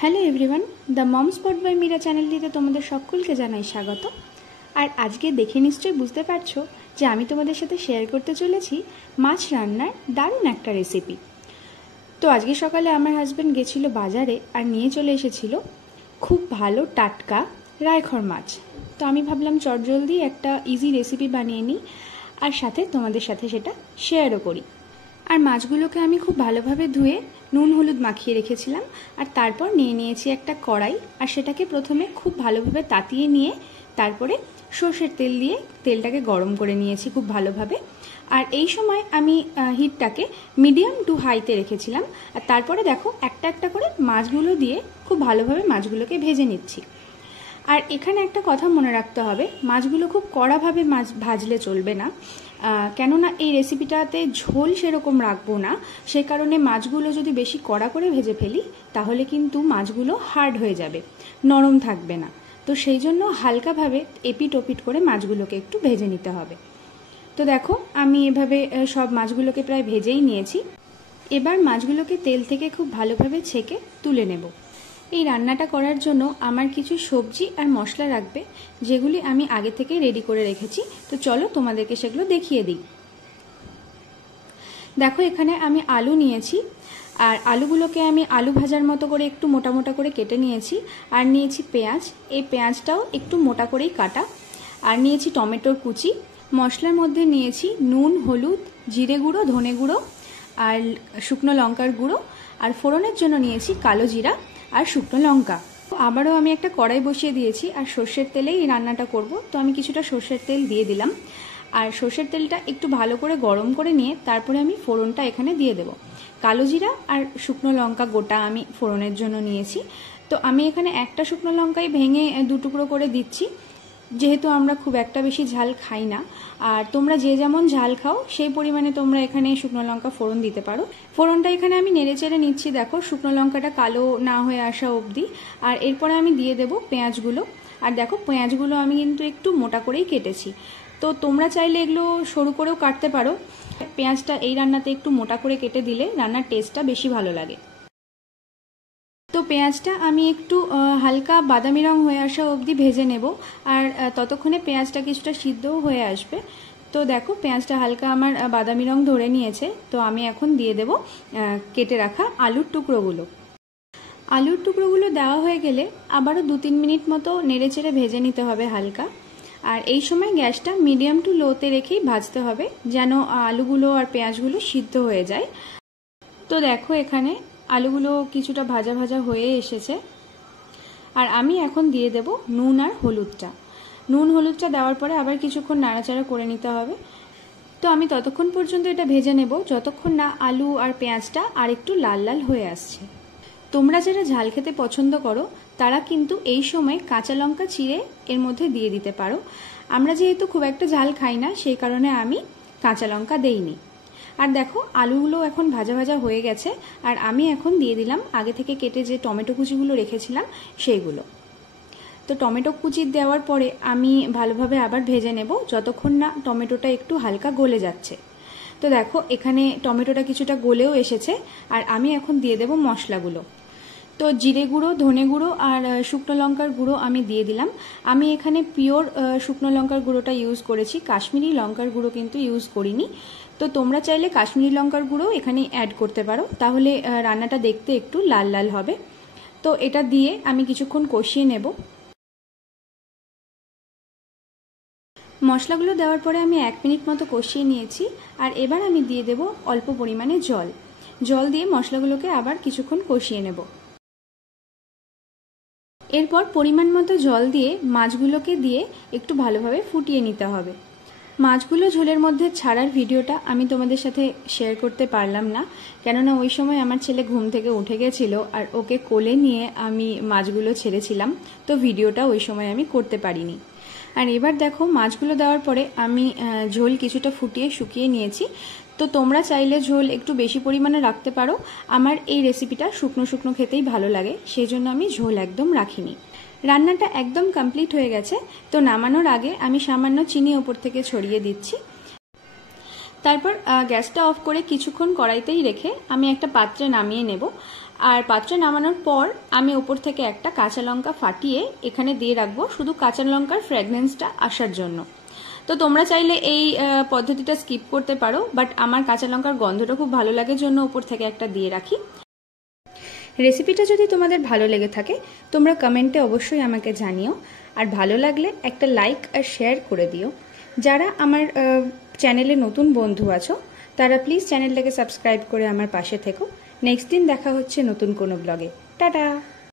Hello everyone, the mom spot by Meera চ্যানেলটিতে তোমাদের সকলকে জানাই স্বাগত। আর আজকে দেখে নিশ্চয়ই বুঝতে পারছো যে আমি তোমাদের সাথে শেয়ার করতে চলেছি মাছ রান্নার দারুণ একটা রেসিপি। তো আজকে সকালে আমার হাজব্যান্ড গেছিলো বাজারে আর নিয়ে চলে এসেছিল খুব ভালো টাটকা রায়খর মাছ। তো আমি ভাবলাম চটজলদি একটা ইজি রেসিপি বানিয়ে নিই আর সাথে তোমাদের সাথে সেটা শেয়ারও করি। আর মাছগুলোকে আমি খুব ভালোভাবে ধুয়ে নুন হলুদ মাখিয়ে রেখেছিলাম। আর তারপর নিয়ে নিয়েছি একটা কড়াই, আর সেটাকে প্রথমে খুব ভালোভাবে তাতিয়ে নিয়ে তারপরে সর্ষের তেল দিয়ে তেলটাকে গরম করে নিয়েছি খুব ভালোভাবে। আর এই সময় আমি হিটটাকে মিডিয়াম টু হাইতে রেখেছিলাম। আর তারপরে দেখো একটা একটা করে মাছগুলো দিয়ে খুব ভালোভাবে মাছগুলোকে ভেজে নিচ্ছি। আর এখানে একটা কথা মনে রাখতে হবে, মাছগুলো খুব কড়াভাবে মাছ ভাজলে চলবে না, কেননা এই রেসিপিটাতে ঝোল সেরকম রাখবো না। সেই কারণে মাছগুলো যদি বেশি কড়া করে ভেজে ফেলি তাহলে কিন্তু মাছগুলো হার্ড হয়ে যাবে, নরম থাকবে না। তো সেই জন্য হালকাভাবে এপিট ওপিট করে মাছগুলোকে একটু ভেজে নিতে হবে। তো দেখো আমি এভাবে সব মাছগুলোকে প্রায় ভেজেই নিয়েছি। এবার মাছগুলোকে তেল থেকে খুব ভালোভাবে ছেঁকে তুলে নেব। এই রান্নাটা করার জন্য আমার কিছু সবজি আর মশলা লাগবে, যেগুলি আমি আগে থেকে রেডি করে রেখেছি। তো চলো তোমাদেরকে সেগুলো দেখিয়ে দিই। দেখো এখানে আমি আলু নিয়েছি, আর আলুগুলোকে আমি আলু ভাজার মতো করে একটু মোটা মোটা করে কেটে নিয়েছি। আর নিয়েছি পেঁয়াজ, এই পেঁয়াজটাও একটু মোটা করেই কাটা। আর নিয়েছি টমেটোর কুচি। মশলার মধ্যে নিয়েছি নুন, হলুদ, জিরে গুঁড়ো, ধনে গুঁড়ো আর শুকনো লঙ্কার গুঁড়ো। আর ফোড়নের জন্য নিয়েছি কালো জিরা আর শুকনো লঙ্কা। আবারও আমি একটা কড়াই বসিয়ে দিয়েছি, আর সর্ষের তেলেই এই রান্নাটা করব। তো আমি কিছুটা সর্ষের তেল দিয়ে দিলাম। আর সর্ষের তেলটা একটু ভালো করে গরম করে নিয়ে তারপরে আমি ফোড়নটা এখানে দিয়ে দেব। কালো জিরা আর শুকনো লঙ্কা গোটা আমি ফোড়নের জন্য নিয়েছি। তো আমি এখানে একটা শুকনো লঙ্কাই ভেঙে দু টুকরো করে দিচ্ছি, যেহেতু আমরা খুব একটা বেশি ঝাল খাই না। আর তোমরা যে যেমন ঝাল খাও সেই পরিমাণে তোমরা এখানে শুকনো লঙ্কা ফোড়ন দিতে পারো। ফোড়নটা এখানে আমি নেড়ে চেড়ে নিচ্ছি, দেখো শুকনো লঙ্কাটা কালো না হয়ে আসা অবধি। আর এরপরে আমি দিয়ে দেব পেঁয়াজগুলো। আর দেখো পেঁয়াজগুলো আমি কিন্তু একটু মোটা করেই কেটেছি। তো তোমরা চাইলে এগুলো সরু করেও কাটতে পারো। পেঁয়াজটা এই রান্নাতে একটু মোটা করে কেটে দিলে রান্নার টেস্টটা বেশি ভালো লাগে। তো পেঁয়াজটা আমি একটু হালকা বাদামি রং হয়ে আসা অবধি ভেজে নেব। আর ততক্ষণে পেঁয়াজটা কিছুটা সিদ্ধও হয়ে আসবে। তো দেখো পেঁয়াজটা হালকা আমার বাদামি রং ধরে নিয়েছে। তো আমি এখন দিয়ে দেব কেটে রাখা আলুর টুকরোগুলো। আলুর টুকরোগুলো দেওয়া হয়ে গেলে আবারও 2-3 মিনিট মতো নেড়ে চেড়ে ভেজে নিতে হবে হালকা। আর এই সময় গ্যাসটা মিডিয়াম টু লোতে রেখেই ভাজতে হবে, যেন আলুগুলো আর পেঁয়াজগুলো সিদ্ধ হয়ে যায়। তো দেখো এখানে আলুগুলো কিছুটা ভাজা ভাজা হয়ে এসেছে। আর আমি এখন দিয়ে দেব নুন আর হলুদটা। নুন হলুদটা দেওয়ার পরে আবার কিছুক্ষণ নাড়াচাড়া করে নিতে হবে। তো আমি ততক্ষণ পর্যন্ত এটা ভেজে নেব যতক্ষণ না আলু আর পেঁয়াজটা আর একটু লাল লাল হয়ে আসছে। তোমরা যারা ঝাল খেতে পছন্দ করো তারা কিন্তু এই সময় কাঁচা লঙ্কা চিড়ে এর মধ্যে দিয়ে দিতে পারো। আমরা যেহেতু খুব একটা ঝাল খাই না সেই কারণে আমি কাঁচা লঙ্কা দেইনি। আর দেখো আলুগুলো এখন ভাজা ভাজা হয়ে গেছে। আর আমি এখন দিয়ে দিলাম আগে থেকে কেটে যে টমেটো কুচিগুলো রেখেছিলাম সেইগুলো। তো টমেটো কুচি দেওয়ার পরে আমি ভালোভাবে আবার ভেজে নেব যতক্ষণ না টমেটোটা একটু হালকা গলে যাচ্ছে। তো দেখো এখানে টমেটোটা কিছুটা গলেও এসেছে। আর আমি এখন দিয়ে দেব মশলাগুলো। তো জিরে গুঁড়ো, ধনে গুঁড়ো আর শুকনো লঙ্কার গুঁড়ো আমি দিয়ে দিলাম। আমি এখানে পিওর শুকনো লঙ্কার গুঁড়োটা ইউজ করেছি, কাশ্মীরি লঙ্কার গুঁড়ো কিন্তু ইউজ করিনি। তো তোমরা চাইলে কাশ্মীরি লঙ্কার গুঁড়ো এখানে অ্যাড করতে পারো, তাহলে রান্নাটা দেখতে একটু লাল লাল হবে। তো এটা দিয়ে আমি কিছুক্ষণ কষিয়ে নেব। মশলাগুলো দেওয়ার পরে আমি 1 মিনিট মতো কষিয়ে নিয়েছি। আর এবার আমি দিয়ে দেব অল্প পরিমাণে জল দিয়ে মশলাগুলোকে আবার কিছুক্ষণ কষিয়ে নেব। এরপর পরিমাণ মতো জল দিয়ে মাছগুলোকে দিয়ে একটু ভালোভাবে ফুটিয়ে নিতে হবে। মাছগুলো ঝোলের মধ্যে ছাড়ার ভিডিওটা আমি তোমাদের সাথে শেয়ার করতে পারলাম না, কেননা ওই সময় আমার ছেলে ঘুম থেকে উঠে গেছিল আর ওকে কোলে নিয়ে আমি মাছগুলো ছেড়েছিলাম। তো ভিডিওটা ওই সময় আমি করতে পারিনি। আর এবার দেখো মাছগুলো দেওয়ার পরে আমি ঝোল কিছুটা ফুটিয়ে শুকিয়ে নিয়েছি। তো তোমরা চাইলে ঝোল একটু বেশি পরিমাণে রাখতে পারো। আমার এই রেসিপিটা শুকনো শুকনো খেতেই ভালো লাগে, সেই জন্য আমি ঝোল একদম রাখিনি। রান্নাটা একদম কমপ্লিট হয়ে গেছে। তো নামানোর আগে আমি সামান্য চিনি ওপর থেকে ছড়িয়ে দিচ্ছি। তারপর গ্যাসটা অফ করে কিছুক্ষণ কড়াইতেই রেখে আমি একটা পাত্রে নামিয়ে নেব। আর পাত্রে নামানোর পর আমি ওপর থেকে একটা কাঁচা লঙ্কা ফাটিয়ে এখানে দিয়ে রাখবো, শুধু কাঁচা লঙ্কার ফ্র্যাগনেন্সটা আসার জন্য। তো তোমরা চাইলে এই পদ্ধতিটা স্কিপ করতে পারো, বাট আমার কাঁচা লঙ্কার গন্ধটা খুব ভালো লাগে জন্য ওপর থেকে একটা দিয়ে রাখি। রেসিপিটা যদি তোমাদের ভালো লেগে থাকে তোমরা কমেন্টে অবশ্যই আমাকে জানিও, আর ভালো লাগলে একটা লাইক আর শেয়ার করে দিও। যারা আমার চ্যানেলে নতুন বন্ধু আছো তারা প্লিজ চ্যানেলটাকে সাবস্ক্রাইব করে আমার পাশে থেকো। নেক্সট দিন দেখা হচ্ছে নতুন কোনো ব্লগে। টাটা।